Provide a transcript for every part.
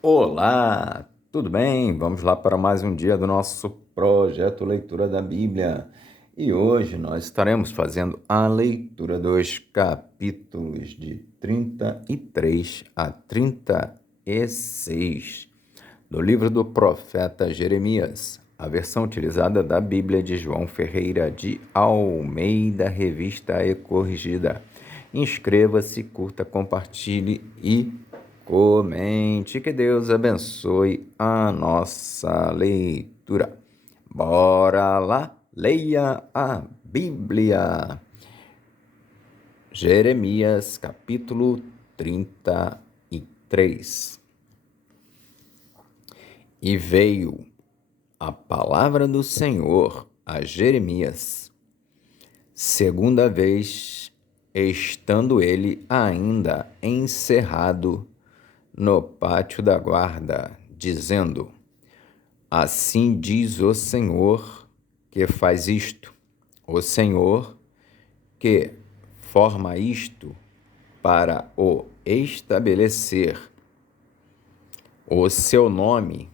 Olá, tudo bem? Vamos lá para mais um dia do nosso projeto Leitura da Bíblia. E hoje nós estaremos fazendo a leitura dos capítulos de 33 a 36 do livro do profeta Jeremias, a versão utilizada da Bíblia de João Ferreira de Almeida, revista e corrigida. Inscreva-se, curta, compartilhe e comente. Que Deus abençoe a nossa leitura. Bora lá, leia a Bíblia. Jeremias, capítulo 33. E veio a palavra do Senhor a Jeremias, segunda vez, estando ele ainda encerrado no pátio da guarda, dizendo: Assim diz o Senhor que faz isto, o Senhor que forma isto para o estabelecer. O seu nome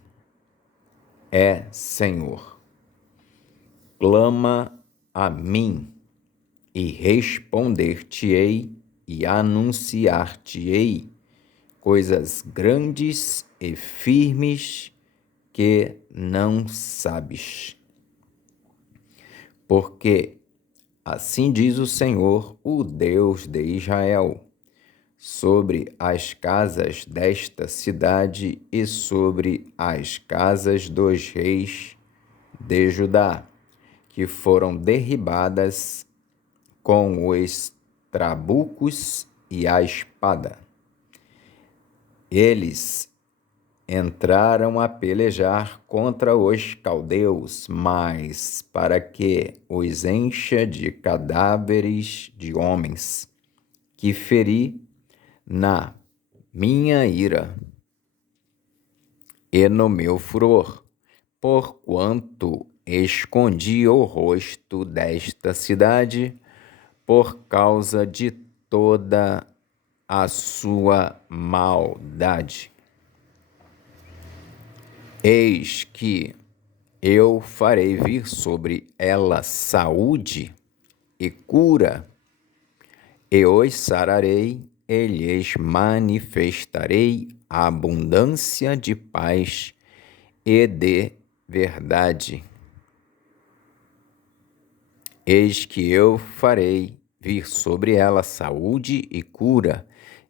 é Senhor. Clama a mim e responder-te-ei e anunciar-te-ei coisas grandes e firmes que não sabes. Porque assim diz o Senhor, o Deus de Israel, sobre as casas desta cidade e sobre as casas dos reis de Judá, que foram derribadas com os trabucos e a espada. Eles entraram a pelejar contra os caldeus, mas para que os encha de cadáveres de homens, que feri na minha ira e no meu furor, porquanto escondi o rosto desta cidade por causa de toda a sua maldade. Eis que eu farei vir sobre ela saúde e cura, e os sararei, e lhes manifestarei a abundância de paz e de verdade. Eis que eu farei vir sobre ela saúde e cura,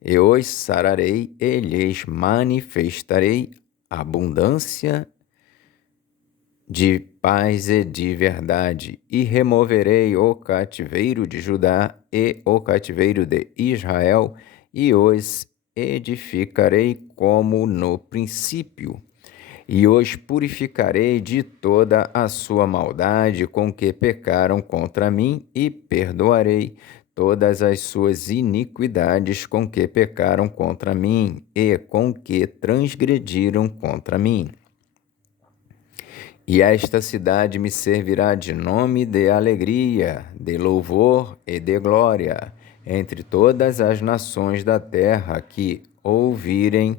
e os sararei, e lhes manifestarei abundância de paz e de verdade, e removerei o cativeiro de Judá e o cativeiro de Israel, e os edificarei como no princípio, e os purificarei de toda a sua maldade com que pecaram contra mim, e perdoarei todas as suas iniquidades com que pecaram contra mim, e com que transgrediram contra mim. E esta cidade me servirá de nome de alegria, de louvor e de glória, entre todas as nações da terra que ouvirem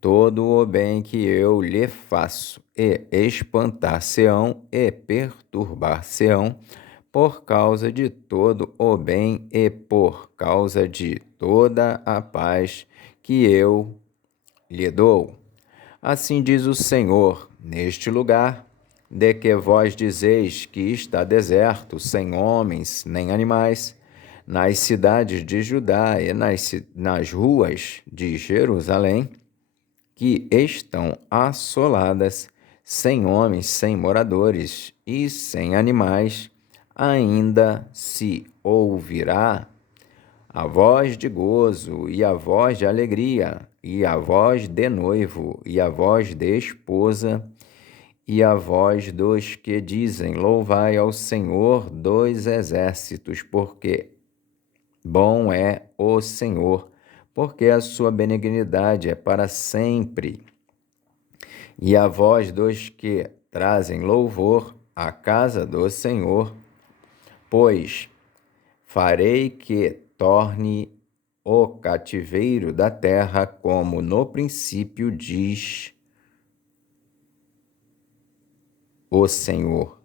todo o bem que eu lhe faço, e espantar-se-ão e perturbar-se-ão por causa de todo o bem e por causa de toda a paz que eu lhe dou. Assim diz o Senhor, neste lugar, de que vós dizeis que está deserto, sem homens nem animais, nas cidades de Judá e nas ruas de Jerusalém, que estão assoladas, sem homens, sem moradores e sem animais, ainda se ouvirá a voz de gozo, e a voz de alegria, e a voz de noivo, e a voz de esposa, e a voz dos que dizem: Louvai ao Senhor dos exércitos, porque bom é o Senhor, porque a sua benignidade é para sempre. E a voz dos que trazem louvor à casa do Senhor, pois farei que torne o cativeiro da terra, como no princípio diz o Senhor.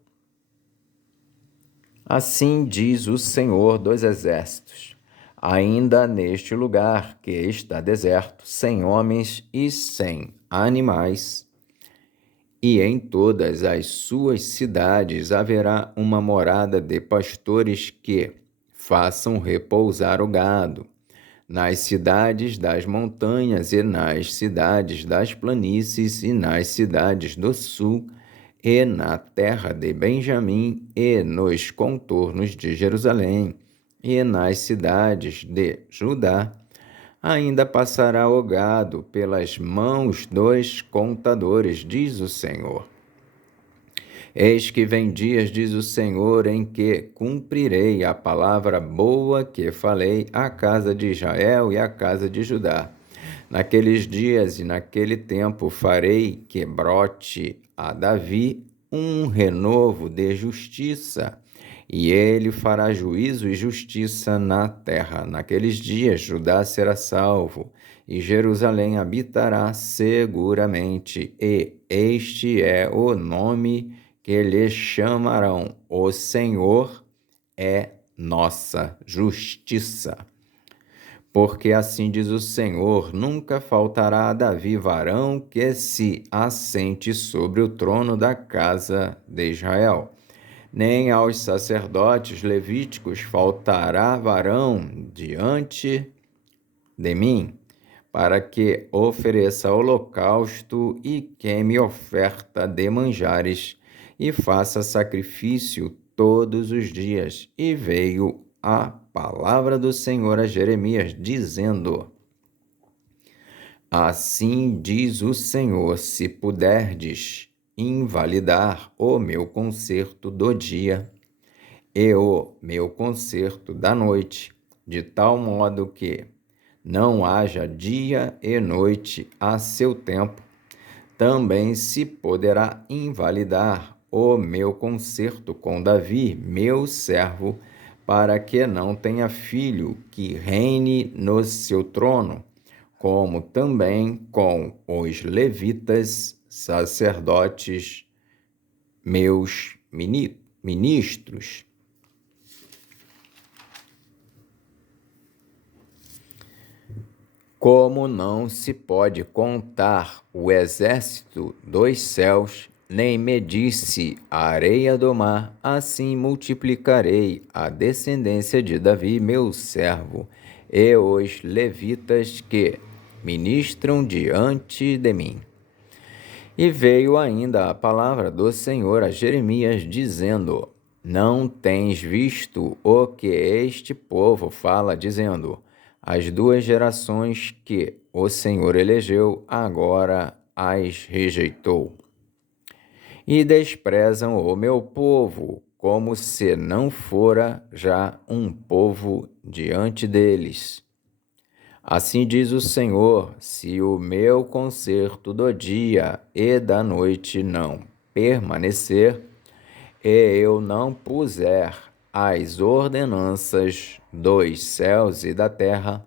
Assim diz o Senhor dos Exércitos: ainda neste lugar que está deserto, sem homens e sem animais, e em todas as suas cidades haverá uma morada de pastores que façam repousar o gado, nas cidades das montanhas e nas cidades das planícies e nas cidades do sul, e na terra de Benjamim, e nos contornos de Jerusalém, e nas cidades de Judá. Ainda passará o gado pelas mãos dos contadores, diz o Senhor. Eis que vem dias, diz o Senhor, em que cumprirei a palavra boa que falei à casa de Israel e à casa de Judá. Naqueles dias e naquele tempo farei que brote a Davi um renovo de justiça, e ele fará juízo e justiça na terra. Naqueles dias Judá será salvo, e Jerusalém habitará seguramente, e este é o nome que lhe chamarão: o Senhor é nossa justiça. Porque assim diz o Senhor: nunca faltará a Davi varão que se assente sobre o trono da casa de Israel. Nem aos sacerdotes levíticos faltará varão diante de mim, para que ofereça holocausto e queime oferta de manjares, e faça sacrifício todos os dias. E veio a palavra do Senhor a Jeremias, dizendo: assim diz o Senhor: se puderdes invalidar o meu concerto do dia e o meu concerto da noite, de tal modo que não haja dia e noite a seu tempo, também se poderá invalidar o meu concerto com Davi, meu servo, para que não tenha filho que reine no seu trono, como também com os levitas, sacerdotes, meus ministros. Como não se pode contar o exército dos céus, nem medir-se a areia do mar, assim multiplicarei a descendência de Davi, meu servo, e os levitas que ministram diante de mim. E veio ainda a palavra do Senhor a Jeremias, dizendo: não tens visto o que este povo fala, dizendo: as duas gerações que o Senhor elegeu, agora as rejeitou. E desprezam o meu povo, como se não fora já um povo diante deles. Assim diz o Senhor: se o meu concerto do dia e da noite não permanecer, e eu não puser as ordenanças dos céus e da terra,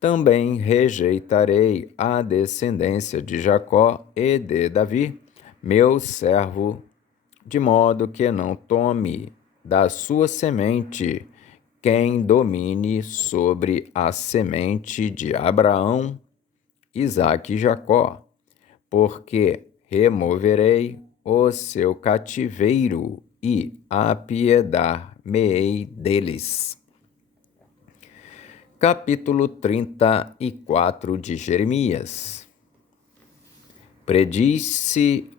também rejeitarei a descendência de Jacó e de Davi, meu servo, de modo que não tome da sua semente quem domine sobre a semente de Abraão, Isaque e Jacó, porque removerei o seu cativeiro e apiedar-me-ei deles. Capítulo 34 de Jeremias. Prediz-se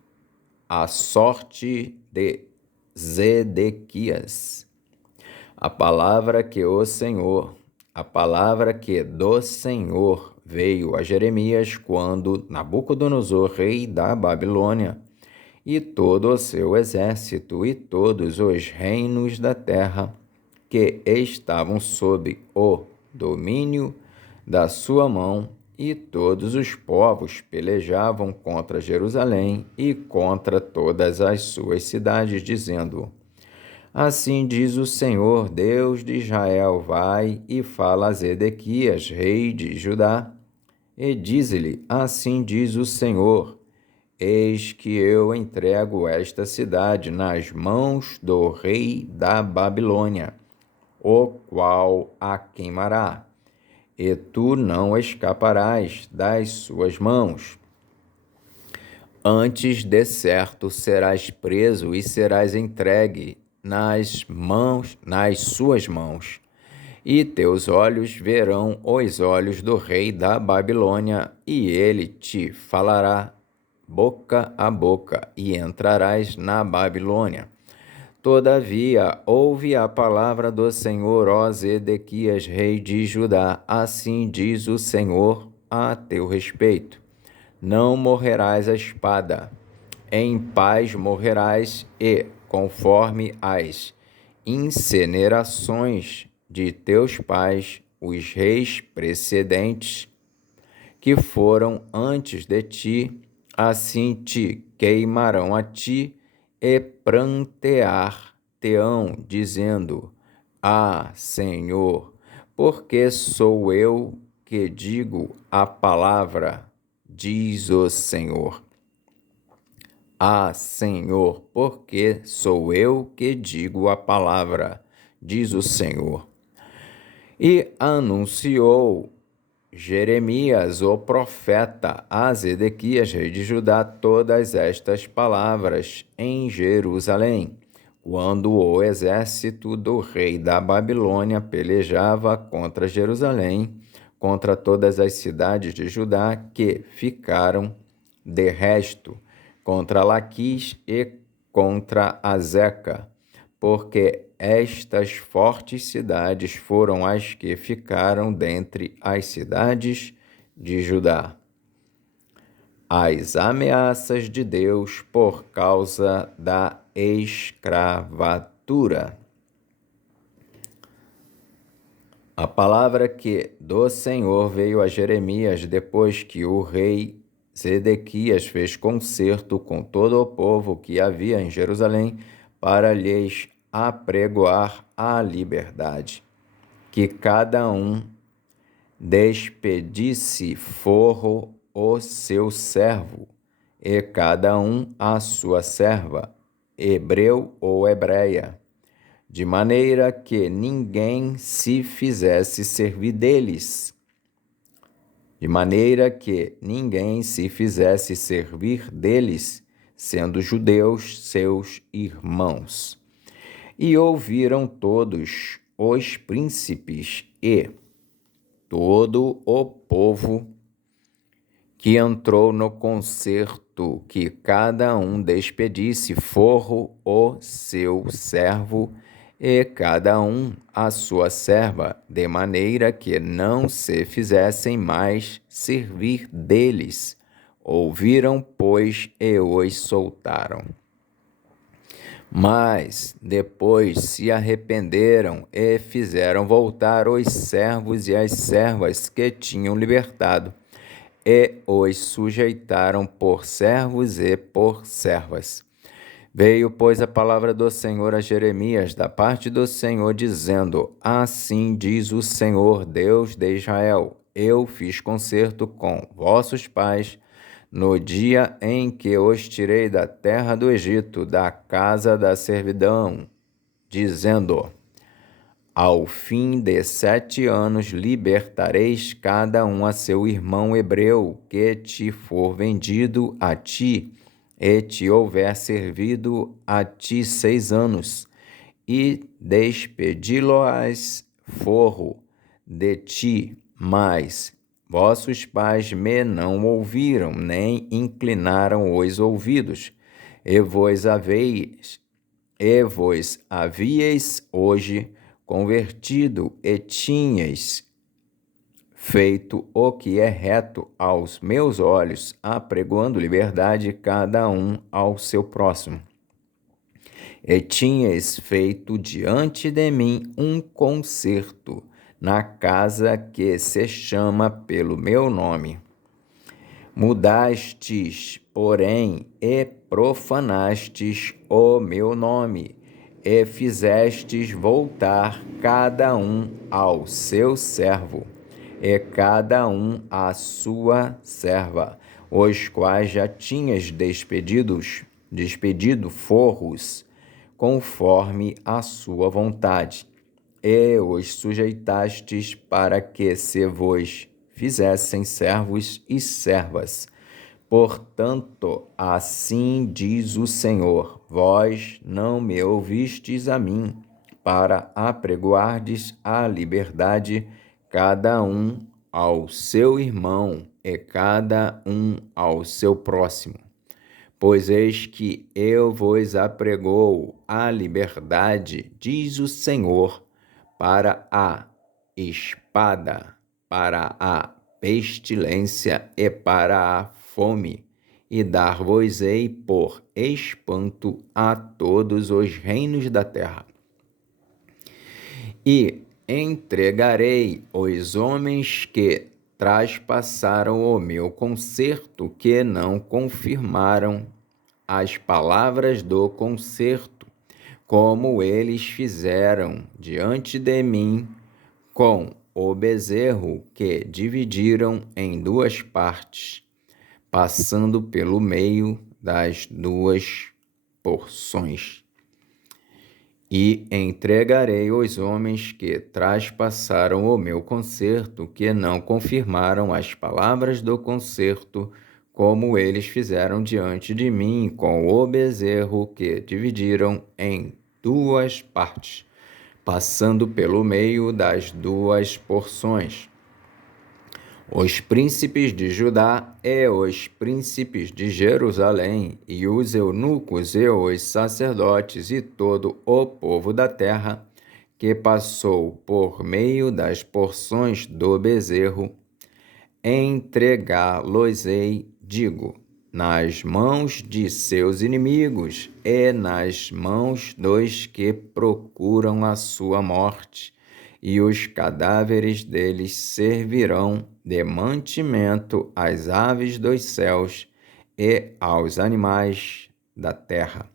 a sorte de Zedequias. A palavra que do Senhor veio a Jeremias quando Nabucodonosor, rei da Babilônia, e todo o seu exército e todos os reinos da terra que estavam sob o domínio da sua mão, e todos os povos pelejavam contra Jerusalém e contra todas as suas cidades, dizendo: Assim diz o Senhor, Deus de Israel, vai e fala a Zedequias, rei de Judá, e diz-lhe, assim diz o Senhor, eis que eu entrego esta cidade nas mãos do rei da Babilônia, o qual a queimará, e tu não escaparás das suas mãos. Antes de certo serás preso e serás entregue nas suas mãos. E teus olhos verão os olhos do rei da Babilônia, e ele te falará boca a boca, e entrarás na Babilônia. Todavia, ouve a palavra do Senhor, ó Zedequias, rei de Judá. Assim diz o Senhor a teu respeito: não morrerás a espada, em paz morrerás, e, conforme as incinerações de teus pais, os reis precedentes que foram antes de ti, assim te queimarão a ti e prantear-te-ão, dizendo: Ah, Senhor, porque sou eu que digo a palavra, diz o Senhor. Ah, Senhor, porque sou eu que digo a palavra, diz o Senhor. E anunciou Jeremias, o profeta, a Zedequias, rei de Judá, todas estas palavras em Jerusalém, quando o exército do rei da Babilônia pelejava contra Jerusalém, contra todas as cidades de Judá que ficaram de resto, contra Laquis e contra Azeca, porque estas fortes cidades foram as que ficaram dentre as cidades de Judá. As ameaças de Deus por causa da escravatura. A palavra que do Senhor veio a Jeremias depois que o rei Zedequias fez concerto com todo o povo que havia em Jerusalém para lhes apregoar a liberdade, que cada um despedisse forro o seu servo, e cada um a sua serva, hebreu ou hebreia, de maneira que ninguém se fizesse servir deles, sendo judeus seus irmãos. E ouviram todos os príncipes e todo o povo que entrou no concerto, que cada um despedisse forro o seu servo e cada um a sua serva, de maneira que não se fizessem mais servir deles. Ouviram, pois, e os soltaram. Mas depois se arrependeram e fizeram voltar os servos e as servas que tinham libertado, e os sujeitaram por servos e por servas. Veio, pois, a palavra do Senhor a Jeremias, da parte do Senhor, dizendo: Assim diz o Senhor, Deus de Israel: Eu fiz concerto com vossos pais no dia em que os tirei da terra do Egito, da casa da servidão, dizendo: Ao fim de 7 anos libertareis cada um a seu irmão hebreu que te for vendido a ti, e te houver servido a ti 6 anos, e despedi-lo-ás forro de ti, mas vossos pais me não ouviram, nem inclinaram os ouvidos, e vos havíeis hoje convertido e tinhas feito o que é reto aos meus olhos, apregoando liberdade cada um ao seu próximo. E tinhas feito diante de mim um concerto na casa que se chama pelo meu nome. Mudastes, porém, e profanastes o meu nome, e fizestes voltar cada um ao seu servo, e cada um à sua serva, os quais já tinhas despedido forros, conforme a sua vontade, e os sujeitastes para que se vos fizessem servos e servas. Portanto, assim diz o Senhor: vós não me ouvistes a mim, para apregoardes a liberdade, cada um ao seu irmão e cada um ao seu próximo. Pois eis que eu vos apregoo a liberdade, diz o Senhor, para a espada, para a pestilência e para a fome, e dar-vos-ei por espanto a todos os reinos da terra. E entregarei os homens que traspassaram o meu concerto, que não confirmaram as palavras do concerto, como eles fizeram diante de mim com o bezerro que dividiram em duas partes, passando pelo meio das duas porções. E entregarei os homens que traspassaram o meu concerto, que não confirmaram as palavras do concerto, como eles fizeram diante de mim com o bezerro que dividiram em duas partes, passando pelo meio das duas porções. Os príncipes de Judá e os príncipes de Jerusalém, e os eunucos e os sacerdotes e todo o povo da terra, que passou por meio das porções do bezerro, entregá-los-ei, digo, nas mãos de seus inimigos e nas mãos dos que procuram a sua morte, e os cadáveres deles servirão de mantimento às aves dos céus e aos animais da terra.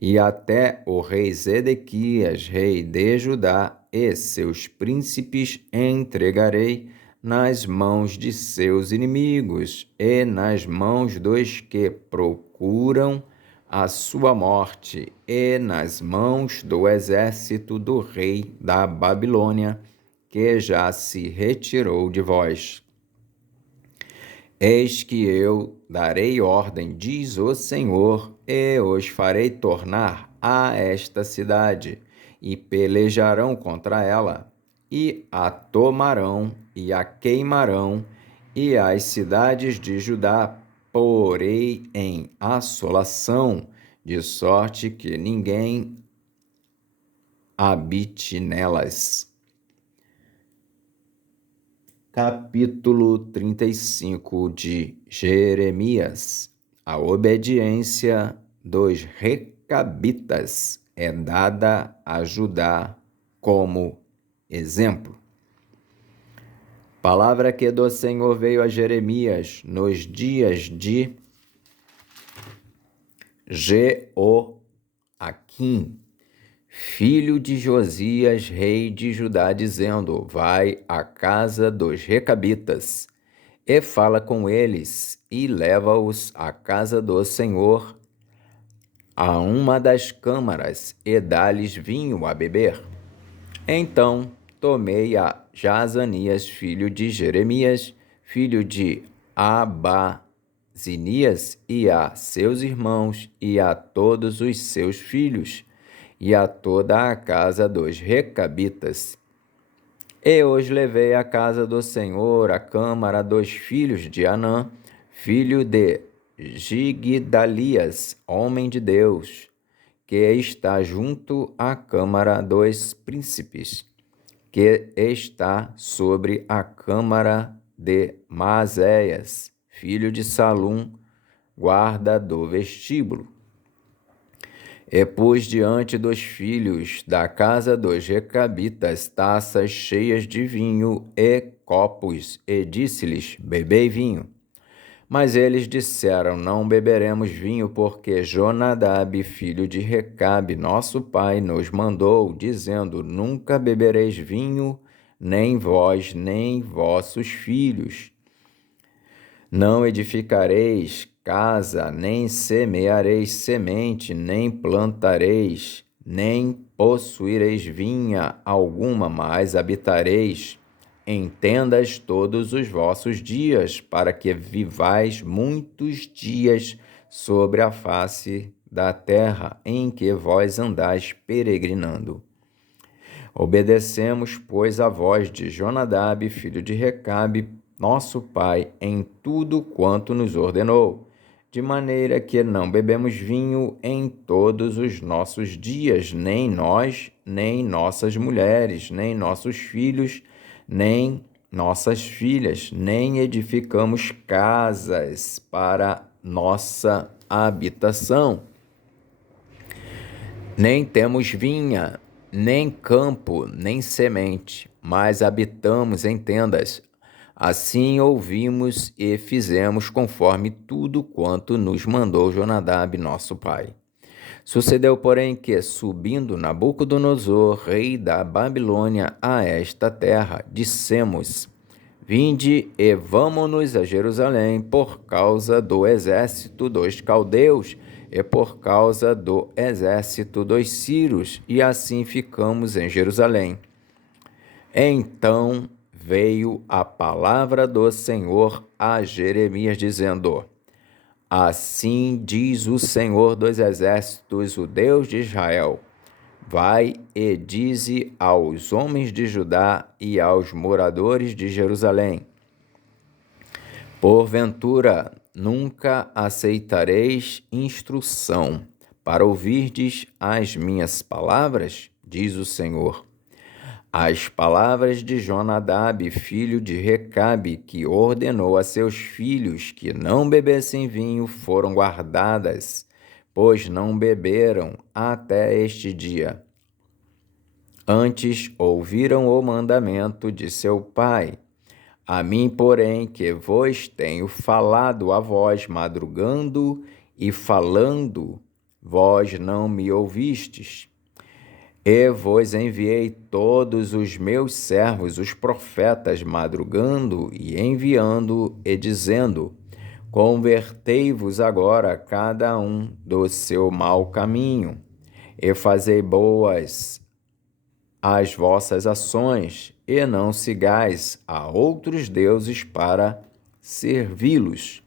E até o rei Zedequias, rei de Judá, e seus príncipes entregarei nas mãos de seus inimigos e nas mãos dos que procuram a sua morte, e nas mãos do exército do rei da Babilônia, que já se retirou de vós. Eis que eu darei ordem, diz o Senhor, e os farei tornar a esta cidade, e pelejarão contra ela, e a tomarão, e a queimarão, e as cidades de Judá porei em assolação, de sorte que ninguém habite nelas. Capítulo 35 de Jeremias. A obediência dos recabitas é dada a Judá como exemplo. Palavra que do Senhor veio a Jeremias nos dias de Jeoaquim, filho de Josias, rei de Judá, dizendo: vai à casa dos recabitas, e fala com eles, e leva-os à casa do Senhor, a uma das câmaras, e dá-lhes vinho a beber. Então tomei a Jazanias, filho de Jeremias, filho de Abazinias, e a seus irmãos, e a todos os seus filhos, e a toda a casa dos recabitas. E os levei à casa do Senhor, à câmara dos filhos de Anã, filho de Gigdalias, homem de Deus, que está junto à câmara dos príncipes, que está sobre a câmara de Maazéias, filho de Salum, guarda do vestíbulo. E pus diante dos filhos da casa dos recabitas taças cheias de vinho e copos, e disse-lhes: bebei vinho. Mas eles disseram: Não beberemos vinho, porque Jonadab, filho de Recabe, nosso pai, nos mandou, dizendo: Nunca bebereis vinho, nem vós, nem vossos filhos. Não edificareis casa, nem semeareis semente, nem plantareis, nem possuireis vinha alguma, mas habitareis em tendas todos os vossos dias, para que vivais muitos dias sobre a face da terra em que vós andais peregrinando. Obedecemos, pois, a voz de Jonadab, filho de Recabe, nosso pai, em tudo quanto nos ordenou, de maneira que não bebemos vinho em todos os nossos dias, nem nós, nem nossas mulheres, nem nossos filhos, nem nossas filhas, nem edificamos casas para nossa habitação, nem temos vinha, nem campo, nem semente, mas habitamos em tendas. Assim ouvimos e fizemos conforme tudo quanto nos mandou Jonadab, nosso pai. Sucedeu, porém, que, subindo Nabucodonosor, rei da Babilônia, a esta terra, dissemos: Vinde e vamo-nos a Jerusalém por causa do exército dos caldeus e por causa do exército dos sírios, e assim ficamos em Jerusalém. Então veio a palavra do Senhor a Jeremias, dizendo: Assim diz o Senhor dos exércitos, o Deus de Israel: Vai e dize aos homens de Judá e aos moradores de Jerusalém: Porventura, nunca aceitareis instrução para ouvirdes as minhas palavras? Diz o Senhor. As palavras de Jonadab, filho de Recabe, que ordenou a seus filhos que não bebessem vinho, foram guardadas, pois não beberam até este dia. Antes ouviram o mandamento de seu pai. A mim, porém, que vos tenho falado a vós madrugando e falando, vós não me ouvistes. E vos enviei todos os meus servos, os profetas, madrugando e enviando e dizendo: Convertei-vos agora cada um do seu mau caminho, e fazei boas as vossas ações, e não sigais a outros deuses para servi-los.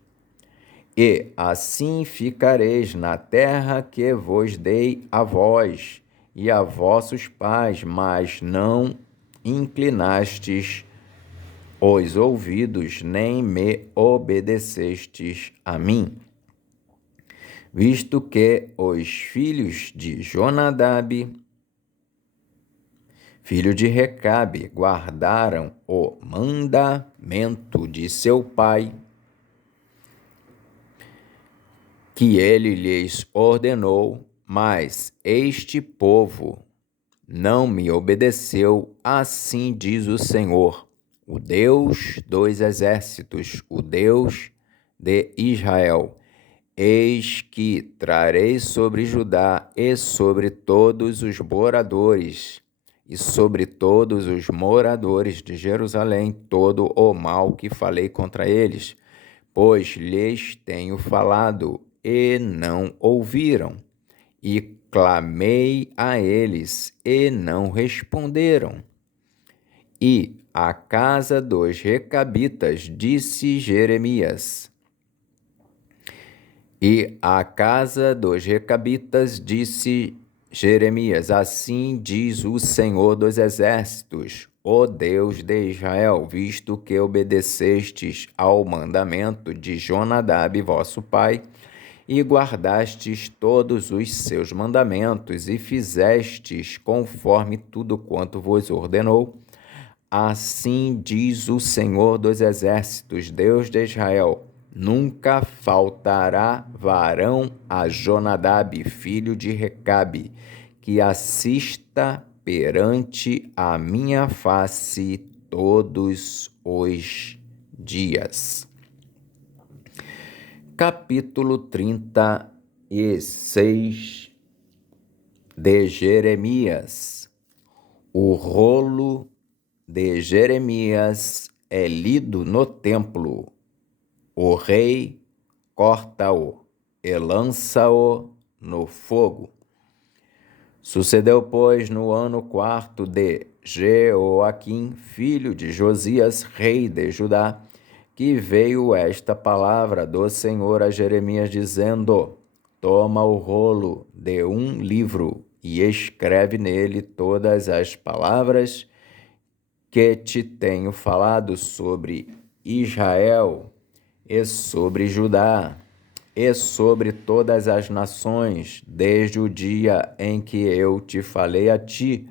E assim ficareis na terra que vos dei a vós e a vossos pais, mas não inclinastes os ouvidos, nem me obedecestes a mim. Visto que os filhos de Jonadab, filho de Recabe, guardaram o mandamento de seu pai, que ele lhes ordenou, mas este povo não me obedeceu, assim diz o Senhor, o Deus dos exércitos, o Deus de Israel. Eis que trarei sobre Judá e sobre todos os moradores, e sobre todos os moradores de Jerusalém, todo o mal que falei contra eles, pois lhes tenho falado, e não ouviram, e clamei a eles, e não responderam. E à casa dos Recabitas disse Jeremias. E à casa dos Recabitas disse Jeremias: Assim diz o Senhor dos exércitos, o Deus de Israel, visto que obedecestes ao mandamento de Jonadab, vosso pai, e guardastes todos os seus mandamentos, e fizestes conforme tudo quanto vos ordenou, assim diz o Senhor dos exércitos, Deus de Israel: Nunca faltará varão a Jonadab, filho de Recabe, que assista perante a minha face todos os dias. Capítulo 36 de Jeremias. O rolo de Jeremias é lido no templo. O rei corta-o e lança-o no fogo. Sucedeu, pois, no ano 4º de Jeoaquim, filho de Josias, rei de Judá, que veio esta palavra do Senhor a Jeremias, dizendo: Toma o rolo de um livro e escreve nele todas as palavras que te tenho falado sobre Israel e sobre Judá e sobre todas as nações, desde o dia em que eu te falei a ti,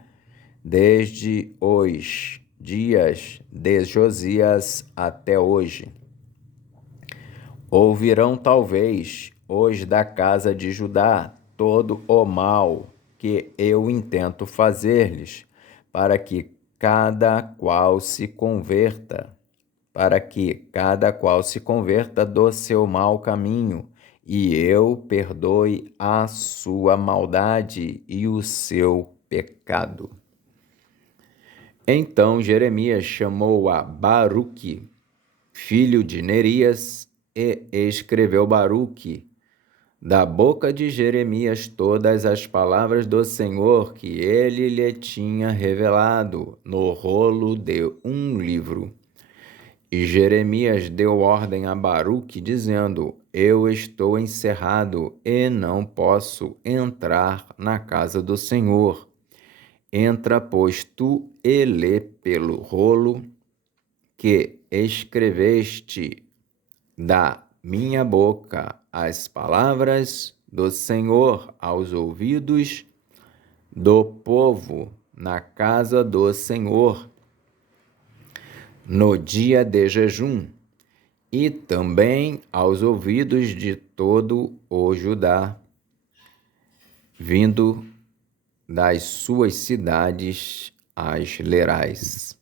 desde os dias de Josias até hoje. Ouvirão talvez os da casa de Judá todo o mal que eu intento fazer-lhes, para que cada qual se converta do seu mau caminho, e eu perdoe a sua maldade e o seu pecado. Então Jeremias chamou a Baruque, filho de Nerias, e escreveu Baruque da boca de Jeremias todas as palavras do Senhor que ele lhe tinha revelado no rolo de um livro. E Jeremias deu ordem a Baruque, dizendo: Eu estou encerrado e não posso entrar na casa do Senhor. Entra, pois, tu e lê pelo rolo que escreveste da minha boca as palavras do Senhor aos ouvidos do povo na casa do Senhor, no dia de jejum, e também aos ouvidos de todo o Judá, vindo das suas cidades as lerás.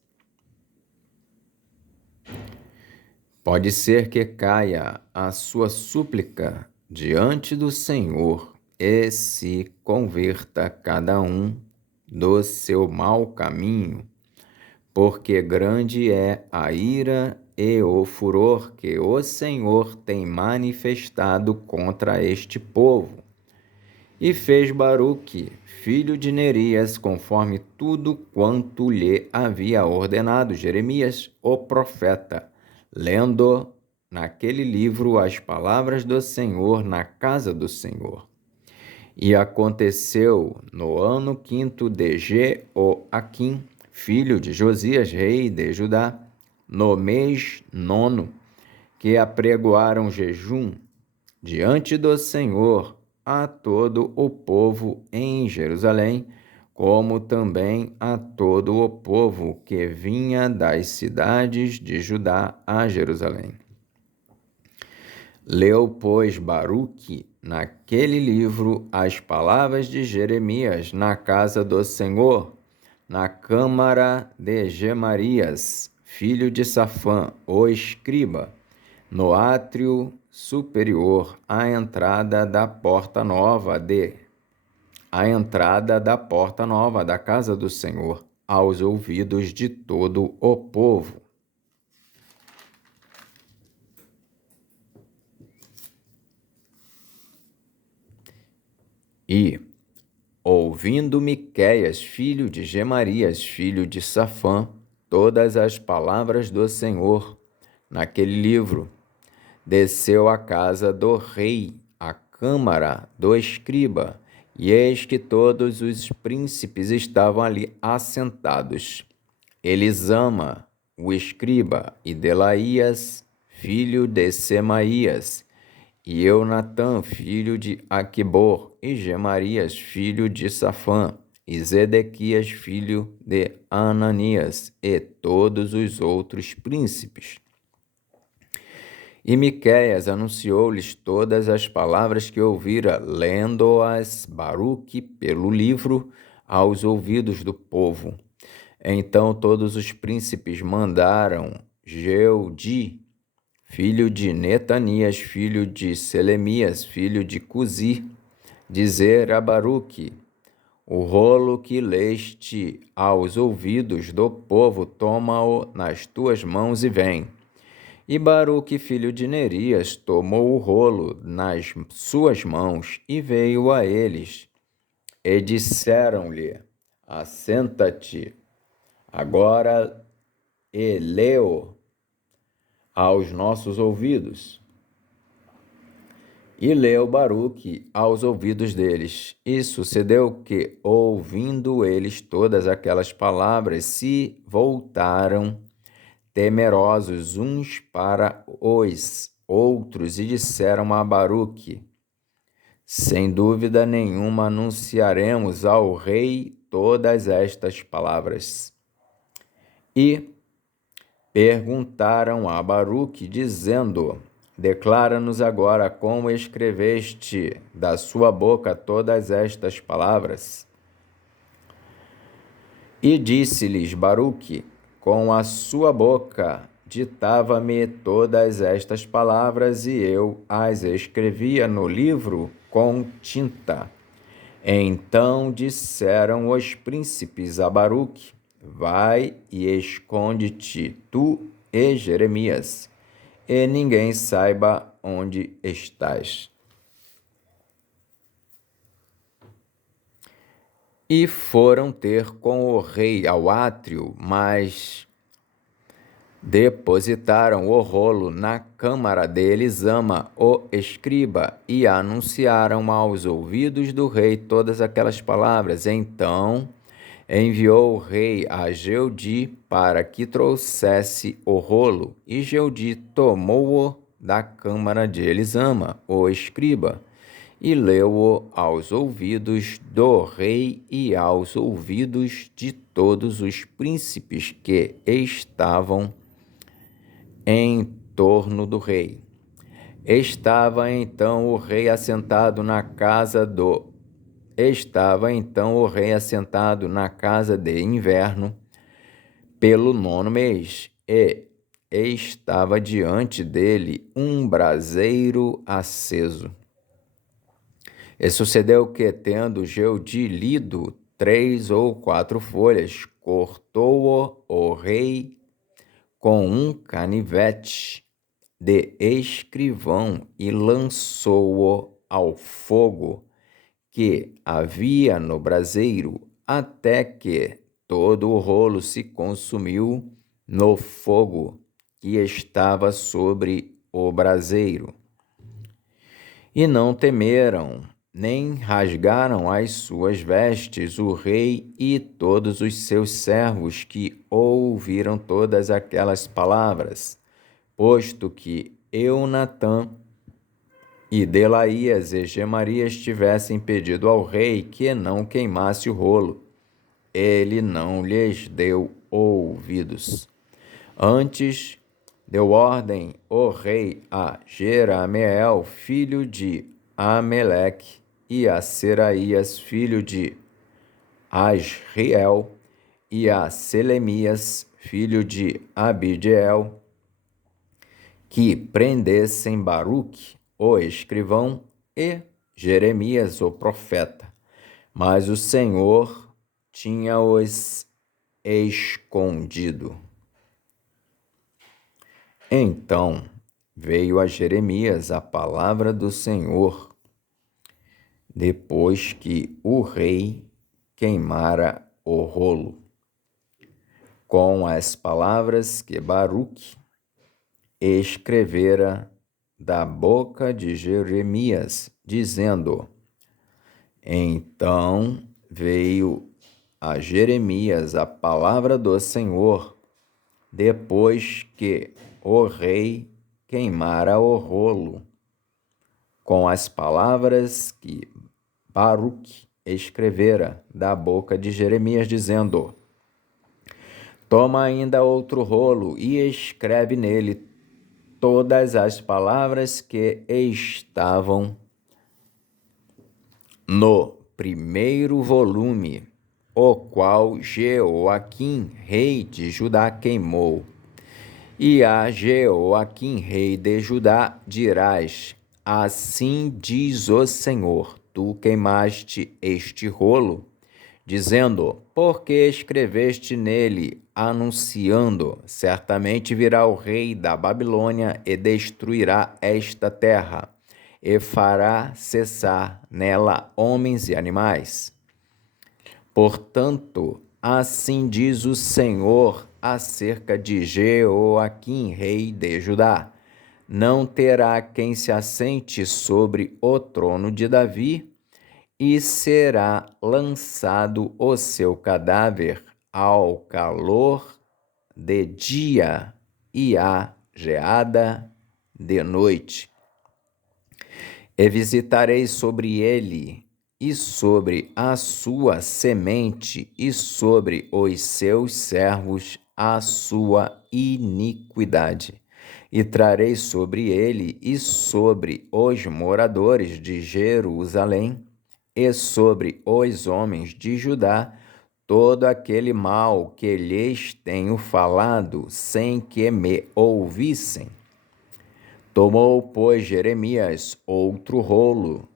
Pode ser que caia a sua súplica diante do Senhor e se converta cada um do seu mau caminho, porque grande é a ira e o furor que o Senhor tem manifestado contra este povo. E fez Baruque, filho de Nerias, conforme tudo quanto lhe havia ordenado Jeremias, o profeta, lendo naquele livro as palavras do Senhor na casa do Senhor. E aconteceu no ano 5º de Jeoaquim, filho de Josias, rei de Judá, no mês 9º, que apregoaram jejum diante do Senhor a todo o povo em Jerusalém, como também a todo o povo que vinha das cidades de Judá a Jerusalém. Leu, pois, Baruque naquele livro as palavras de Jeremias na casa do Senhor, na câmara de Gemarias, filho de Safã, o escriba, no átrio superior, à entrada da porta nova da casa do Senhor, aos ouvidos de todo o povo. E, ouvindo Miqueias, filho de Gemarias, filho de Safã, todas as palavras do Senhor naquele livro, desceu à casa do rei, à câmara do escriba, e eis que todos os príncipes estavam ali assentados. Elisama, o escriba, e Delaías, filho de Semaías, e Eunatã, filho de Aquibor, e Gemarias, filho de Safã, e Zedequias, filho de Ananias, e todos os outros príncipes. E Miqueias anunciou-lhes todas as palavras que ouvira, lendo-as Baruque pelo livro aos ouvidos do povo. Então todos os príncipes mandaram Jeudi, filho de Netanias, filho de Selemias, filho de Cusi, dizer a Baruque: o rolo que leste aos ouvidos do povo, toma-o nas tuas mãos e vem. E Baruque, filho de Nerias, tomou o rolo nas suas mãos e veio a eles. E disseram-lhe: assenta-te agora e lê-o aos nossos ouvidos. E leu Baruque aos ouvidos deles. E sucedeu que, ouvindo eles todas aquelas palavras, se voltaram temerosos uns para os outros e disseram a Baruque: sem dúvida nenhuma anunciaremos ao rei todas estas palavras. E perguntaram a Baruque, dizendo: declara-nos agora como escreveste da sua boca todas estas palavras. E disse-lhes Baruque: com a sua boca ditava-me todas estas palavras, e eu as escrevia no livro com tinta. Então disseram os príncipes a Baruque: vai e esconde-te, tu e Jeremias, e ninguém saiba onde estás. E foram ter com o rei ao átrio, mas depositaram o rolo na câmara de Elisama, o escriba, e anunciaram aos ouvidos do rei todas aquelas palavras. Então enviou o rei a Jeudi para que trouxesse o rolo, e Jeudi tomou-o da câmara de Elisama, o escriba, e leu-o aos ouvidos do rei e aos ouvidos de todos os príncipes que estavam em torno do rei. Estava então o rei assentado na casa de inverno pelo 9º mês, e estava diante dele um braseiro aceso. E sucedeu que, tendo Jeudi lido 3 ou 4 folhas, cortou-o o rei com um canivete de escrivão e lançou-o ao fogo que havia no braseiro, até que todo o rolo se consumiu no fogo que estava sobre o braseiro. E não temeram, nem rasgaram as suas vestes o rei e todos os seus servos que ouviram todas aquelas palavras, posto que Eunatã e Delaías e Gemarias tivessem pedido ao rei que não queimasse o rolo. Ele não lhes deu ouvidos. Antes deu ordem o rei a Jerameel, filho de Ameleque, e a Seraías, filho de Asriel, e a Selemias, filho de Abideel, que prendessem Baruque, o escrivão, e Jeremias, o profeta. Mas o Senhor tinha-os escondido. Então veio a Jeremias a palavra do Senhor, depois que o rei queimara o rolo, com as palavras que Baruque escrevera da boca de Jeremias, dizendo: então veio a Jeremias a palavra do Senhor, depois que o rei queimara o rolo, com as palavras que Baruque escrevera da boca de Jeremias, dizendo: toma ainda outro rolo e escreve nele todas as palavras que estavam no primeiro volume, o qual Jeoaquim, rei de Judá, queimou. E a Jeoaquim, rei de Judá, dirás: assim diz o Senhor, tu queimaste este rolo, dizendo: por que escreveste nele, anunciando: certamente virá o rei da Babilônia e destruirá esta terra, e fará cessar nela homens e animais. Portanto, assim diz o Senhor acerca de Jeoaquim, rei de Judá: não terá quem se assente sobre o trono de Davi, e será lançado o seu cadáver ao calor de dia e à geada de noite. E visitarei sobre ele e sobre a sua semente e sobre os seus servos a sua iniquidade. E trarei sobre ele e sobre os moradores de Jerusalém e sobre os homens de Judá todo aquele mal que lhes tenho falado sem que me ouvissem. Tomou, pois, Jeremias outro rolo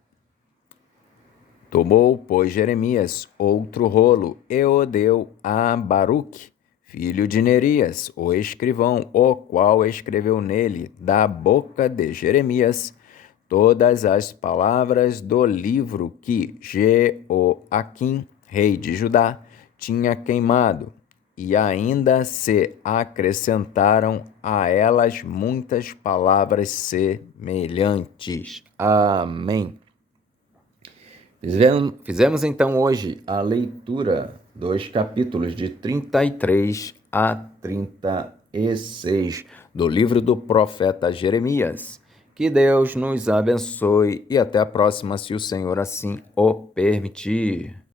e o deu a Baruque, filho de Nerias, o escrivão, o qual escreveu nele, da boca de Jeremias, todas as palavras do livro que Jeoaquim, rei de Judá, tinha queimado, e ainda se acrescentaram a elas muitas palavras semelhantes. Amém. Fizemos então hoje a leitura dos capítulos de 33 a 36 do livro do profeta Jeremias. Que Deus nos abençoe e até a próxima, se o Senhor assim o permitir.